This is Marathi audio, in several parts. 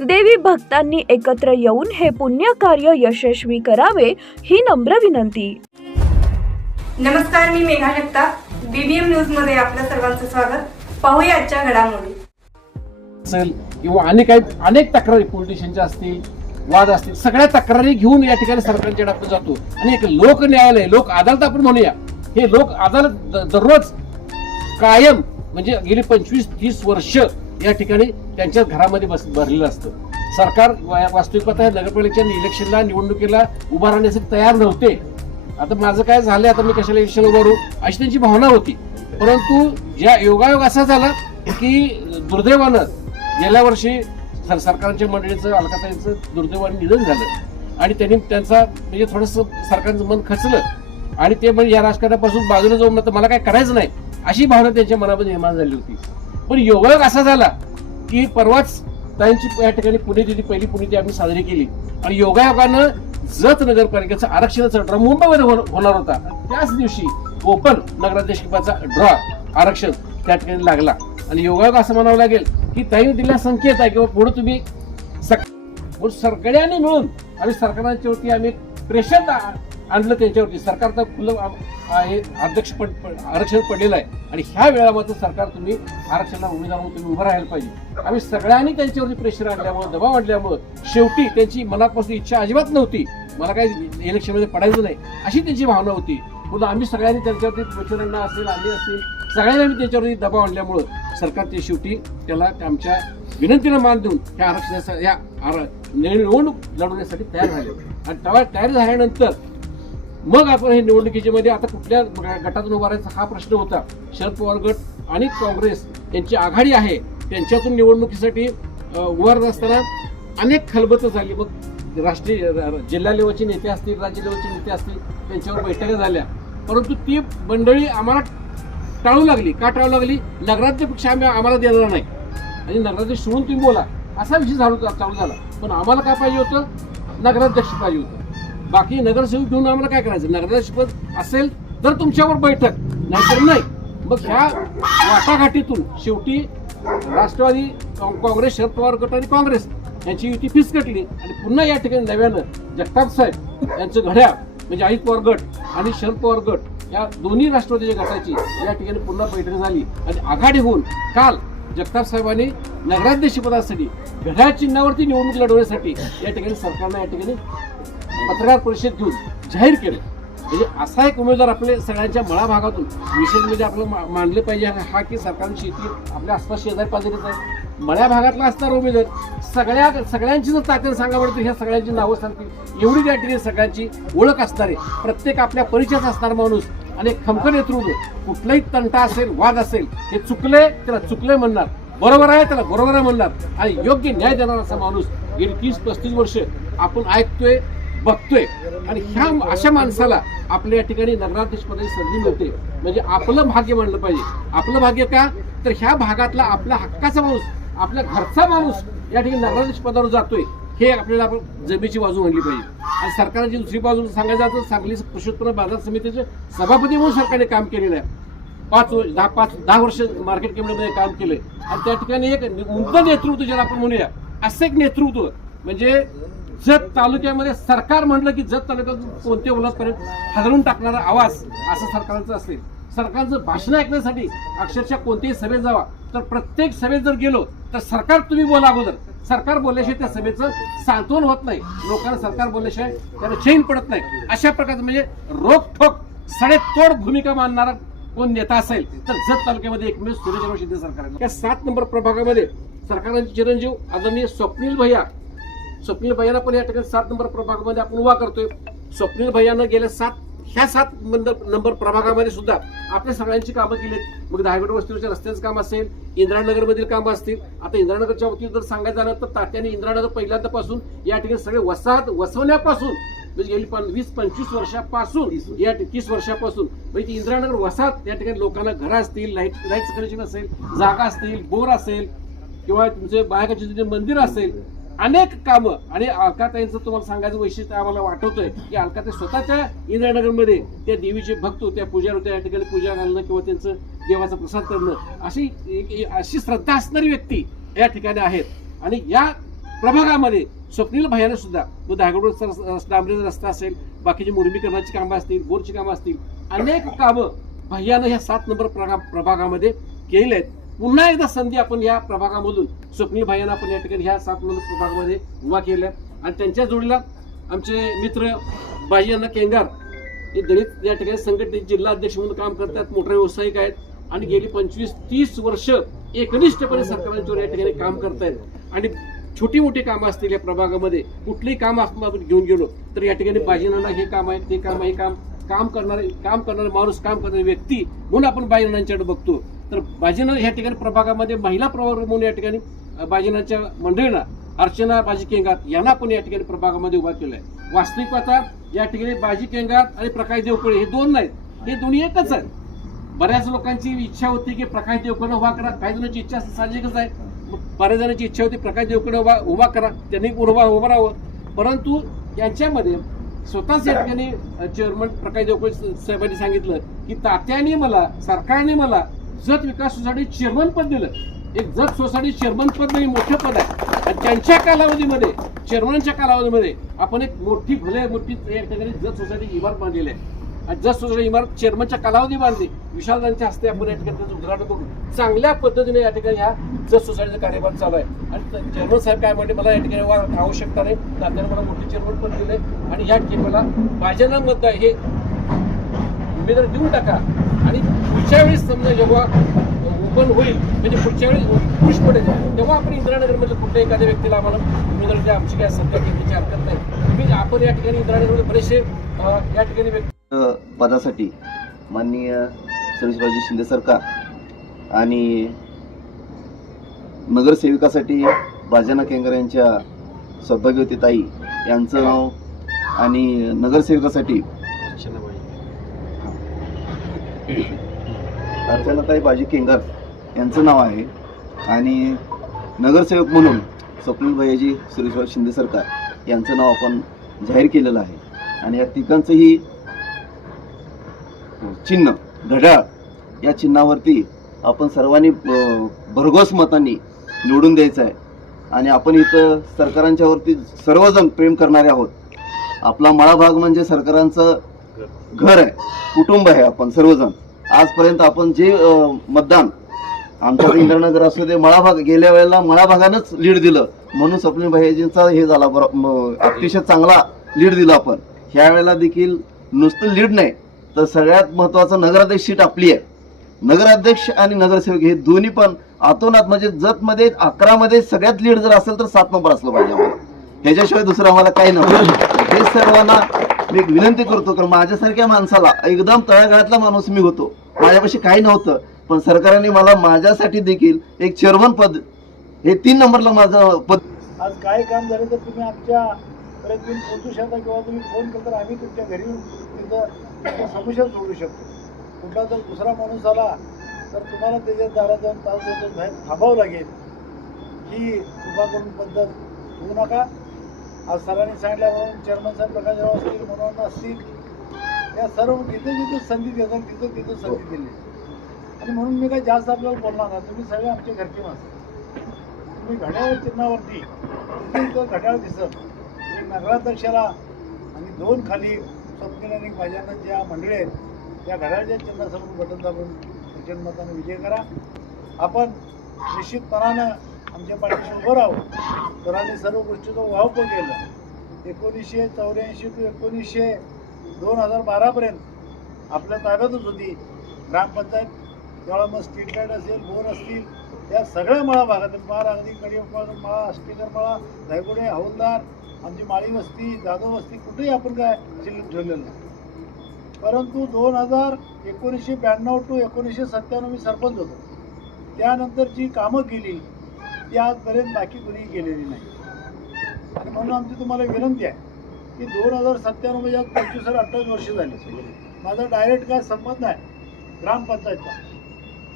देवी भक्तांनी एकत्र येऊन हे पुण्य कार्य यशस्वी करावे ही नम्र विनंती. नमस्कार मी मेघा जगताप. बीबीएम न्यूजमध्ये आपल्या सर्वांचं स्वागत. पाहूया आजच्या घडामोडी. असेल किंवा अनेक आहेत अनेक तक्रारी पोलिटिशियनच्या असतील वाद असतील सगळ्या तक्रारी घेऊन या ठिकाणी सरकारच्या आपण जातो. आणि एक लोक न्यायालय लोक अदालत आपण म्हणूया. हे लोक अदालत दररोज कायम म्हणजे गेली पंचवीस तीस वर्ष या ठिकाणी त्यांच्या घरामध्ये बस भरलेलं असतं. सरकार वास्तविकता वास्तविक नगरपालिकेच्या इलेक्शनला निवडणुकीला उभा राहण्यासाठी तयार नव्हते. आता माझं काय झालं आता मी कशाला इलेक्शन उभारू अशी त्यांची भावना होती. परंतु ज्या योगायोग असा झाला की दुर्दैवानं गेल्या वर्षी सर सरकारच्या मंडळीचं अलकाताईचं दुर्दैवाने निधन झालं. आणि त्यांनी त्यांचा म्हणजे थोडंसं सरकारचं मन खचलं. आणि ते म्हणजे या राजकारणापासून बाजूला जाऊन मला काय करायचं नाही अशी भावना त्यांच्या मनामध्ये निर्माण झाली होती. पण योगायोग असा झाला की परवाच त्यांची या ठिकाणी पुण्यतिथी पहिली पुण्यतिथी आम्ही साजरी केली. आणि योगायोगानं जत नगरपालिकेचा आरक्षणाचा ड्रॉ मुंबईमध्ये होणार होता. त्याच दिवशी कोकण नगराध्यक्षपदाचा ड्रॉ आरक्षण त्या ठिकाणी लागला. आणि योगायोग असं म्हणावं लागेल की त्यांनी दिलेला संकेत आहे किंवा पुढे तुम्ही सक- सगळ्यांनी मिळून आम्ही सरकारांच्यावरती आम्ही प्रेशर आणलं त्यांच्यावरती. सरकारचं खुलं आहे अध्यक्ष पद आरक्षण पडलेलं आहे. आणि ह्या वेळामध्ये सरकार तुम्ही आरक्षणाला उमेदवार म्हणून तुम्ही उभं राहायला पाहिजे. आम्ही सगळ्यांनी त्यांच्यावरती प्रेशर आणल्यामुळं दबाव आणल्यामुळं शेवटी त्यांची मनापासून इच्छा अजिबात नव्हती. मला काही इलेक्शनमध्ये पडायचं नाही अशी त्यांची भावना होती. म्हणून आम्ही सगळ्यांनी त्यांच्यावरती प्रचुरांना असेल आम्ही असेल सगळ्यांनी आम्ही त्यांच्यावरती दबाव आणल्यामुळं सरकार ते शेवटी त्याला आमच्या विनंतीला मान देऊन ह्या आरक्षणाचा या आर- निवडणूक लढवण्यासाठी तयार झाले. आणि तेव्हा तयार झाल्यानंतर मग आपण हे निवडणुकीच्या मध्ये आता कुठल्या गटातून उभा राहायचा हा प्रश्न होता. शरद पवार गट आणि काँग्रेस यांची आघाडी आहे. त्यांच्यातून निवडणुकीसाठी अ, असताना अनेक खलबतं झाली. मग राष्ट्रीय जिल्हा लेवलचे नेते असतील राज्य लेवलचे नेते असतील त्यांच्यावर बैठका झाल्या. परंतु ती मंडळी आम्हाला टाळू लागली. का टाळू लागली? नगराध्यपेक्षा आम्ही आम्हाला देणार नाही. आणि नगराध्यक्ष म्हणून तुम्ही बोला. असा विषय झाला चालू झाला. पण आम्हाला काय पाहिजे होतं? नगराध्यक्ष पाहिजे होतं. बाकी नगरसेवक घेऊन आम्हाला काय करायचं? नगराध्यक्षपद असेल तर तुमच्यावर बैठक. नाहीतर नाही. मग ह्या वाटाघाटीतून शेवटी राष्ट्रवादी काँग्रेस शरद पवार गट आणि काँग्रेस यांची युती फिसकटली आणि पुन्हा या ठिकाणी नव्यानं जगताप साहेब यांचं घड्याळ म्हणजे अजित पवार गट आणि शरद पवार गट या दोन्ही राष्ट्रवादीच्या गटाची या ठिकाणी पुन्हा बैठक झाली. आणि आघाडी होऊन काल जगताप साहेबांनी नगराध्यक्षपदासाठी घड्या चिन्हावरती निवडणूक लढवण्यासाठी या ठिकाणी सरकारनं या ठिकाणी पत्रकार परिषद घेऊन जाहीर केलं. म्हणजे असा एक उमेदवार आपले सगळ्यांच्या मळा भागातून विशेष म्हणजे आपलं मा- पाहिजे हा- की सरकारची शेती आपल्या आसपास शेजारी पाजारीच आहे. मळ्या भागातला असणार उमेदवार सगळ्या सगळ्यांची जर ताकद सांगा बरं तर ह्या सगळ्यांची नावं सांगतील. एवढी त्या ठिकाणी सगळ्यांची ओळख असणारे प्रत्येक आपल्या परिचयात असणारा माणूस आणि एक खमखर नेतृत्व कुठलाही तंटा असेल वाद असेल हे चुकले त्याला चुकले म्हणणार. बरोबर आहे त्याला बरोबर आहे म्हणणार. आणि योग्य न्याय देणारा असा माणूस गेली तीस पस्तीस वर्ष आपण ऐकतोय बघतोय. आणि ह्या अशा माणसाला आपल्या या ठिकाणी नगराध्यक्षपदाची संधी मिळते. म्हणजे आपलं भाग्य मानलं पाहिजे. आपलं भाग्य का? तर ह्या भागातला आपल्या हक्काचा माणूस आपल्या घरचा माणूस या ठिकाणी नगराध्यक्ष पदावर जातोय. हे आपल्याला आपण जमेची बाजू म्हणली पाहिजे. आणि सरकारची दुसरी बाजू सांगायचं जातं सांगली कृषी उत्पन्न बाजार समितीचे सभापती म्हणून सरकारने काम केलेलं आहे. पाच वर्ष दहा पाच दहा वर्ष मार्केट कमिटीमध्ये काम केलंय. आणि त्या ठिकाणी एक मुद्दा नेतृत्व ज्याला आपण म्हणूया असं एक नेतृत्व. म्हणजे जत तालुक्यामध्ये सरकार म्हटलं की जत तालुक्यातून कोणते उलटपर्यंत हादरून टाकणारा आवाज असं सरकारचं असेल. सरकारचं भाषण ऐकण्यासाठी अक्षरशः कोणत्याही सभेत जावा. तर प्रत्येक सभेत जर गेलो तर सरकार तुम्ही बोला अगोदर. सरकार बोलल्याशिवाय त्या सभेचं सांत्वन होत नाही. लोकांना सरकार बोलल्याशिवाय त्याला चैन पडत नाही. अशा प्रकारचं म्हणजे रोखोक सडेतोड भूमिका मानणारा कोण नेता असेल तर जत तालुक्यामध्ये एकमेव सुरेश शिंदे सरकार आहे. या सात नंबर प्रभागामध्ये सरकारांचे चिरंजीव आदरणीय स्वप्नील भैया स्वप्नील भैयाला पण या ठिकाणी सात नंबर प्रभागामध्ये आपण उभा करतोय. स्वप्नील भैयानं गेल्या सात ह्या सात नंबर प्रभागामध्ये सुद्धा आपल्या सगळ्यांची कामं केलीत. मग धायगड वस्तीवरच्या रस्त्याचं काम असेल इंदिरानगर मधील कामं असतील. आता इंदिरानगरच्या वतीत जर सांगायचं झालं तर तात्याने इंदिरानगर पहिल्यांदापासून या ठिकाणी सगळे वसाहत वसवण्यापासून म्हणजे गेली पं- वीस पंचवीस वर्षापासून या तीस वर्षापासून म्हणजे इंदिरानगर वसाहत या ठिकाणी लोकांना घरं असतील लाइट लाइट कनेक्शन असेल जागा असतील बोर असेल किंवा तुमचे बायकाचे जे मंदिर असेल अनेक कामं. आणि अलकाताईंचं तुम्हाला सांगायचं वैशिष्ट्य आम्हाला वाटवतोय की अलकाताई स्वतःच्या इंदिरानगरमध्ये त्या देवीचे भक्त त्या पूजा होत्या या ठिकाणी पूजा घालणं किंवा त्यांचं देवाचा प्रसाद करणं. अशी एक- अशी श्रद्धा असणारी व्यक्ती या ठिकाणी आहेत. आणि या प्रभागामध्ये स्वप्नील भैयाने सुद्धा मग धागडूरचा डांबरीचा रस्ता असेल बाकीची मुरमीकरणाची कामं असतील बोरची कामं असतील अनेक कामं भैयानं ह्या सात नंबर प्रभा- प्रभागामध्ये केले आहेत. पुन्हा एकदा संधी आपण या प्रभागामधून स्वप्नील भाईंना आपण या ठिकाणी ह्या सात नंबर प्रभागामध्ये उभा केल्या. आणि त्यांच्या जोडीला आमचे मित्र बाई यांना केंगार हे दलित या ठिकाणी संघटनेचे जिल्हा अध्यक्ष म्हणून काम करतात मोठे व्यावसायिक आहेत. आणि गेली पंचवीस तीस वर्ष एकनिष्ठपणे सरकारांच्यावर या ठिकाणी काम करतायत. आणि छोटी मोठी कामं असतील या प्रभागामध्ये कुठलीही काम आपण घेऊन गेलो तर या ठिकाणी बाजीनाना हे काम आहे ते काम आहे काम काम करणारे काम करणारे माणूस काम करणारी व्यक्ती म्हणून आपण बाजीनांच्याकडे बघतो. तर बाजीनाथ या ठिकाणी प्रभागामध्ये महिला प्रभाग म्हणून या ठिकाणी बाजीनाथच्या मंडळींना अर्चना बाजी केंगात यांना आपण या ठिकाणी प्रभागामध्ये उभा केलाय. वास्तविक पाहता या ठिकाणी बाजी केंगात आणि प्रकाश देवकळे हे दोन नाहीत. हे दोन्ही एकच आहेत. बऱ्याच लोकांची इच्छा होती की प्रकाश देवकडे उभा करा. काही जणांची इच्छा साहजिकच आहे. बऱ्याच जणांची इच्छा होती प्रकाश देवकडे उभा उभा करा. त्यांनी उभा उभं राहावं. परंतु यांच्यामध्ये स्वतःच या ठिकाणी चेअरमन प्रकाश देवकडे साहेबांनी सांगितलं की तात्याने मला सरकारने मला जत विकास सोसायटी चेअरमन पद दिलं. एक जत सोसायटी चेअरमन पद नाही मोठं पद आहे. आणि त्यांच्या कालावधीमध्ये चेअरमनच्या कालावधीमध्ये आपण एक मोठी भले मोठी या ठिकाणी जत सोसायटी इमारत बांधलेली आहे. आणि जत सोसायटी इमारत चेअरमनच्या कालावधी बांधली. विशालदांच्या हस्ते आपण या ठिकाणी त्याचं उद्घाटन करू. चांगल्या पद्धतीने या ठिकाणी ह्या जत सोसायटीचा कार्यभार चालू आहे. आणि चेअरमन साहेब काय म्हणते मला या ठिकाणी आवश्यकता नाही. नात्याने मला मोठे चेअरमन पण दिले आणि या ठिकाणी मला भाजना मत हे उमेदवार देऊ टाका आणि पुढच्या वेळेस समजा जेव्हा ओपन होईल म्हणजे पुढच्या वेळेस पुरुष पडेल तेव्हा आपण इंदिरानगरमधल्या कुठल्या एखाद्या व्यक्तीला आम्हाला उमेदवार द्या आमची काय सत्ता घेण्याची हरकत नाही तुम्ही आपण या ठिकाणी इंदिरानगरमध्ये बरेचसे या ठिकाणी व्यक्ती पदासाठी माननीय सुरेशबाजी शिंदे सरकार आणि नगरसेविकासाठी बाजाना केंगर यांच्या सौभाग्यवती ताई यांचं नाव आणि नगरसेविकासाठी अर्चनाताई बाजी केंगर यांचं नाव आहे. आणि नगरसेवक म्हणून स्वप्नील भैयाजी सुरेशभाऊ शिंदे सरकार यांचं नाव आपण जाहीर केलेलं आहे. आणि या तिघांचंही चिन्ह घड्याळ या चिन्हावरती आपण सर्वांनी भरघोस मतांनी निवडून द्यायचं आहे. आणि आपण इथं सरकारांच्यावरती सर्वजण प्रेम करणारे आहोत. आपला मळा भाग म्हणजे सरकारांचं घर. आहे. कुटुंब आहे आपण सर्वजण. आजपर्यंत आपण जे मतदान आमच्या इंद्रनगर असू दे मळा भाग गेल्या वेळेला मळा भागानंच लीड दिलं. म्हणून स्वप्नील भाईजींचा हे झाला अतिशय चांगला लीड दिला आपण. ह्या वेळेला देखील नुसतं लीड नाही तर सगळ्यात महत्वाचं नगराध्यक्ष सीट आपली आहे. नगराध्यक्ष आणि नगरसेवक हे दोन्ही पण आतोनात म्हणजे जतमध्ये अकरामध्ये सगळ्यात लीड जर असेल तर सात नंबर असलं पाहिजे आम्हाला. ह्याच्याशिवाय दुसरं आम्हाला काही नव्हतं हे सर्वांना मी एक विनंती करतो कारण माझ्यासारख्या माणसाला एकदम तळागाळातला माणूस मी होतो. माझ्यापाशी काही नव्हतं पण सरकारने मला माझ्यासाठी देखील एक चेअरमन पद हे तीन नंबरला माझं पद आज काय काम झालं तर तुम्ही आमच्या तुम्ही पोहोचू शकता किंवा तुम्ही फोन केला तर आम्ही तुमच्या घरी येऊन तिथं समस्या सोडू शकतो. कुठला जर दुसरा माणूस आला तर तुम्हाला त्याच्या दारात जाऊन तास दोन तास बाहेर थांबावं लागेल. ही कृपा करून पद्धत होऊ नका. आज सरांनी सांगितल्या म्हणून चेअरमन साहेब प्रकाशराव असतील म्हणून असतील या सर्व जिथे जिथे संधी देतात तिथं तिथं संधी दिली. आणि म्हणून मी काही जास्त आपल्याला बोलणार नाही. तुम्ही सगळे आमचे घरचे माणसं तुम्ही घड्याळ चिन्हावरती तिथे घड्याळ दिसत. एक नगराध्यक्षाला आणि दोन खाली आणि माझ्यांना ज्या मंडळी आहेत त्या घड्याळच्या चिन्हासमोर बटन दाबून प्रचंड मताने विजय करा. आपण निश्चितपणानं आमच्या पाठीशी उभं राहू सरांनी सर्व गोष्टीचं वाव पण केलं. एकोणीसशे चौऱ्याऐंशी ते एकोणीसशे दोन हजार बारापर्यंत आपल्या ताब्यातच होती. ग्रामपंचायत त्यावेळेला मग स्ट्रीट लाइट असेल बोर असतील या सगळ्या मळा भागात मार अगदी कडियप्पा मळा अष्टीकर मळा धायगुडे हौलदार आमची माळी वस्ती जाधव वस्ती कुठेही आपण काय शिल्लक ठेवलेलं नाही. परंतु दोन हजार एकोणीसशे ब्याण्णव टू एकोणीसशे सत्त्याण्णव मी सरपंच होतो. त्यानंतर जी कामं केली. ती आजपर्यंत बाकी कुणी केलेली नाही. आणि म्हणून आमची तुम्हाला विनंती आहे की दोन हजार सत्त्याण्णव म्हणजे आज पंचवीस हजार अठ्ठावीस वर्ष झाली. माझा डायरेक्ट काय संबंध आहे ग्रामपंचायतचा.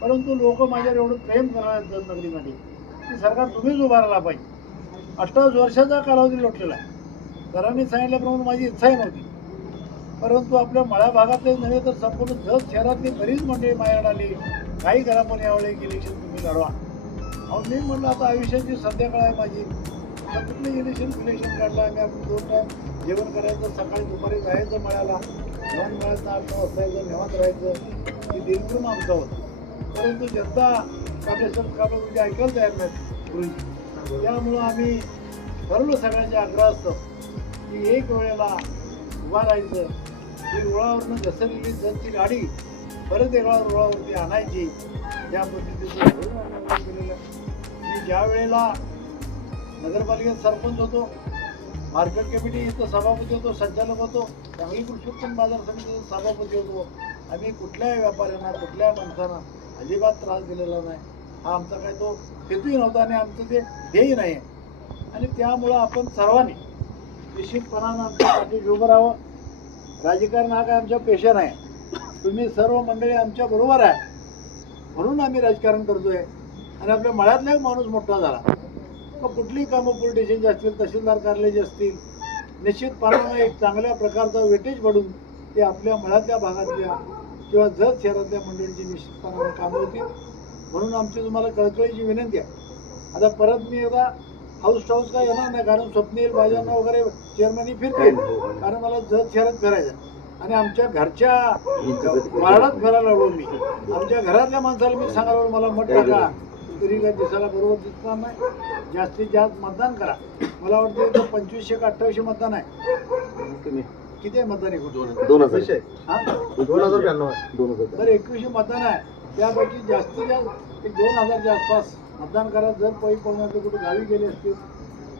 परंतु लोक माझ्यावर एवढं प्रेम करणार जननगरीमध्ये की सरकार तुम्हीच उभारायला पाहिजे. अठ्ठावीस वर्षाचा कालावधी लोटलेला आहे. सरांनी सांगितल्याप्रमाणे माझी इच्छाही नव्हती. परंतु आपल्या मळ्या भागातले नव्हे तर संपूर्ण जत शहरातली बरीच मंडळी माझ्याकडे आली. काही करा पण यावेळी इलेक्शन तुम्ही लढवा. अहो मी म्हणलं आता आयुष्याची संध्याकाळ आहे माझी आता कुठलं इलेक्शन इलेक्शन काढलं आम्ही आपण दोन टाईम जेवण करायचं सकाळी दुपारी जायचं मळ्याला. जेवण मिळायचं आठ नऊ असायचं नेवात राहायचं हे दिनक्रम आमचा होता. परंतु जनता कामेश्वर काढलं म्हणजे ऐकायला तयार नाही गुरुजी. त्यामुळं आम्ही ठरवलं सगळ्यांच्या आग्रहास्तव की एक वेळेला उभा राहायचं. ही रुळावरनं घसरलेली जनची गाडी परत एका रुळावरती आणायची. त्या पद्धतीचं केलेलं मी ज्या वेळेला नगरपालिकेत सरपंच होतो मार्केट कमिटी इथं सभापती होतो संचालक होतो सांगली कृषी उत्पन्न बाजार समितीचा सभापती होतो. आम्ही कुठल्याही व्यापाऱ्यांना कुठल्याही माणसांना अजिबात त्रास दिलेला नाही. हा आमचा काय तो हेतूही नव्हता आणि आमचं ते ध्येय नाही. आहे आणि त्यामुळं आपण सर्वांनी निश्चितपणानं आमच्या उभं राहावं. राजकारण हा काय आमच्या पेशन आहे तुम्ही सर्व मंडळी आमच्या बरोबर आहे. म्हणून आम्ही राजकारण करतोय. आणि आपल्या मळ्यातला एक माणूस मोठा झाला. मग कुठलीही कामं पोलिटिशियनची असतील तहसीलदार कार्यालयाची असतील निश्चितपणानं एक चांगल्या प्रकारचा वेटेज पडून ते आपल्या मळ्यातल्या भागातल्या किंवा जत शहरातल्या मंडळींची निश्चितपणानं कामं होतील. म्हणून आमची तुम्हाला कळकळीची विनंती आहे. आता परत मी एकदा हाऊस टाऊस हाऊस काय येणार नाही कारण स्वप्नील बाजांना वगैरे चेअरमनी फिरतील. कारण मला जत शहरात फिरायचं आणि आमच्या घरच्या वार्डात फिरायला लागलो मी. आमच्या घरातल्या माणसाला मी सांगायला मला मत टाका. तरी काय दिसायला बरोबर दिसणार नाही. जास्तीत जास्त मतदान करा. मला वाटतं इथं पंचवीसशे का अठ्ठावीसशे मतदान आहे. किती आहे मतदान एकूण? दोन हजार. हा? दोन हजार ब्याण्णव दोन हजार. तर एकवीसशे मतदान आहे. त्यापैकी जास्तीत जास्त एक दोन हजारच्या आसपास मतदान करा. जर पै कोणाचे कुठे गावी गेले असतील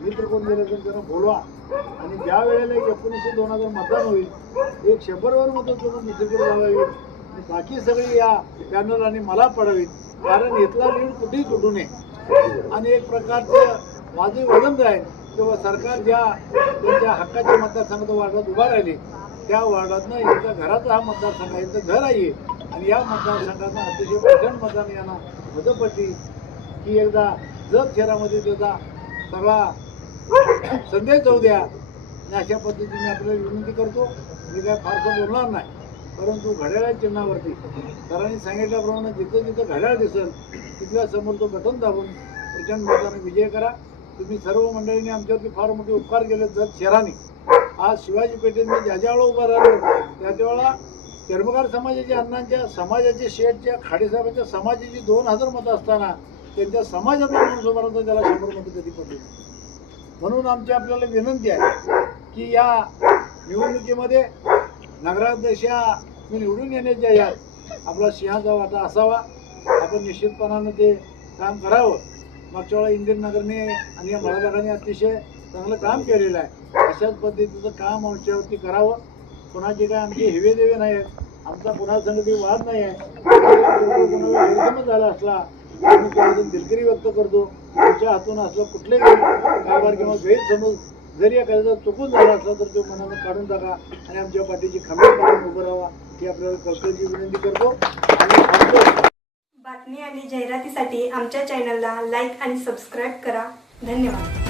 मित्र कोण गेले असेल त्यांना बोलवा. आणि ज्या वेळेला एक एकोणीसशे दोन हजार मतदान होईल एक शंभरवर मतं चुकून दुसरीकडे लावावी आणि बाकी सगळी या पॅनल आणि मला पडावीत कारण इथला लीड कुठेही तुटू नये. आणि एक प्रकारचं माझे वजन आहे किंवा सरकार ज्या त्यांच्या हक्काच्या मतदारसंघात वार्डात उभा राहिली त्या वार्डातनं यांच्या घराचा हा मतदारसंघ आहे यांचं घर आहे. आणि या मतदारसंघातनं अतिशय प्रचंड मतदान यांना मदतपट्टी की एकदा जत शहरामध्ये त्याचा सगळा संदेश जाऊ द्या. अशा पद्धतीने आपल्याला विनंती करतो. मी काय फारसं बोलणार नाही. परंतु घड्याळ्या चिन्हावरती सरांनी सांगितल्याप्रमाणे जिथं जिथं घड्याळ दिसेल तिथल्या समोर तो बटन दाबून प्रचंड मताने विजय करा. तुम्ही सर्व मंडळींनी आमच्यावरती फार मोठे उपकार केले जर शहराने. आज शिवाजी पेठेने ज्या ज्या वेळा उभा राहिलो त्या त्यावेळेला कर्मकार समाजाच्या अण्णांच्या समाजाच्या शेठच्या खाडेसाहेबांच्या समाजाची दोन हजार मतं असताना त्यांच्या समाजातला माणूस उभा राहतो त्याला शंभर मतं कधी पडली म्हणून आमची आपल्याला विनंती आहे की या निवडणुकीमध्ये नगराध्यक्ष मी निवडून येण्याच्या या आपला सिंहाचा वाटा असावा. आपण निश्चितपणानं ते काम करावं. मागच्या वेळा इंदिरनगरने आणि या महाभागाने अतिशय चांगलं काम केलेलं आहे. अशाच पद्धतीचं काम आमच्यावरती करावं. कोणाचे काय आमचे हेवे देवे नाही आहेत आमचा कुणासंग वाद नाही आहे झाला असला आम्ही त्याबद्दल दिलगिरी व्यक्त करतो तुमच्या हातून असलं कुठलेही कारभार किंवा गैरसमज जरी एखाद्याचा चुकून झाला असला तर तो मनानं काढून टाका आणि आमच्या पाठीची खंबीरपणे उभं राहा. ही आपल्याला कळकळीची विनंती करतो. आणि बातमी आणि जाहिरातीसाठी आमच्या चॅनलला लाईक आणि सबस्क्राईब करा. धन्यवाद.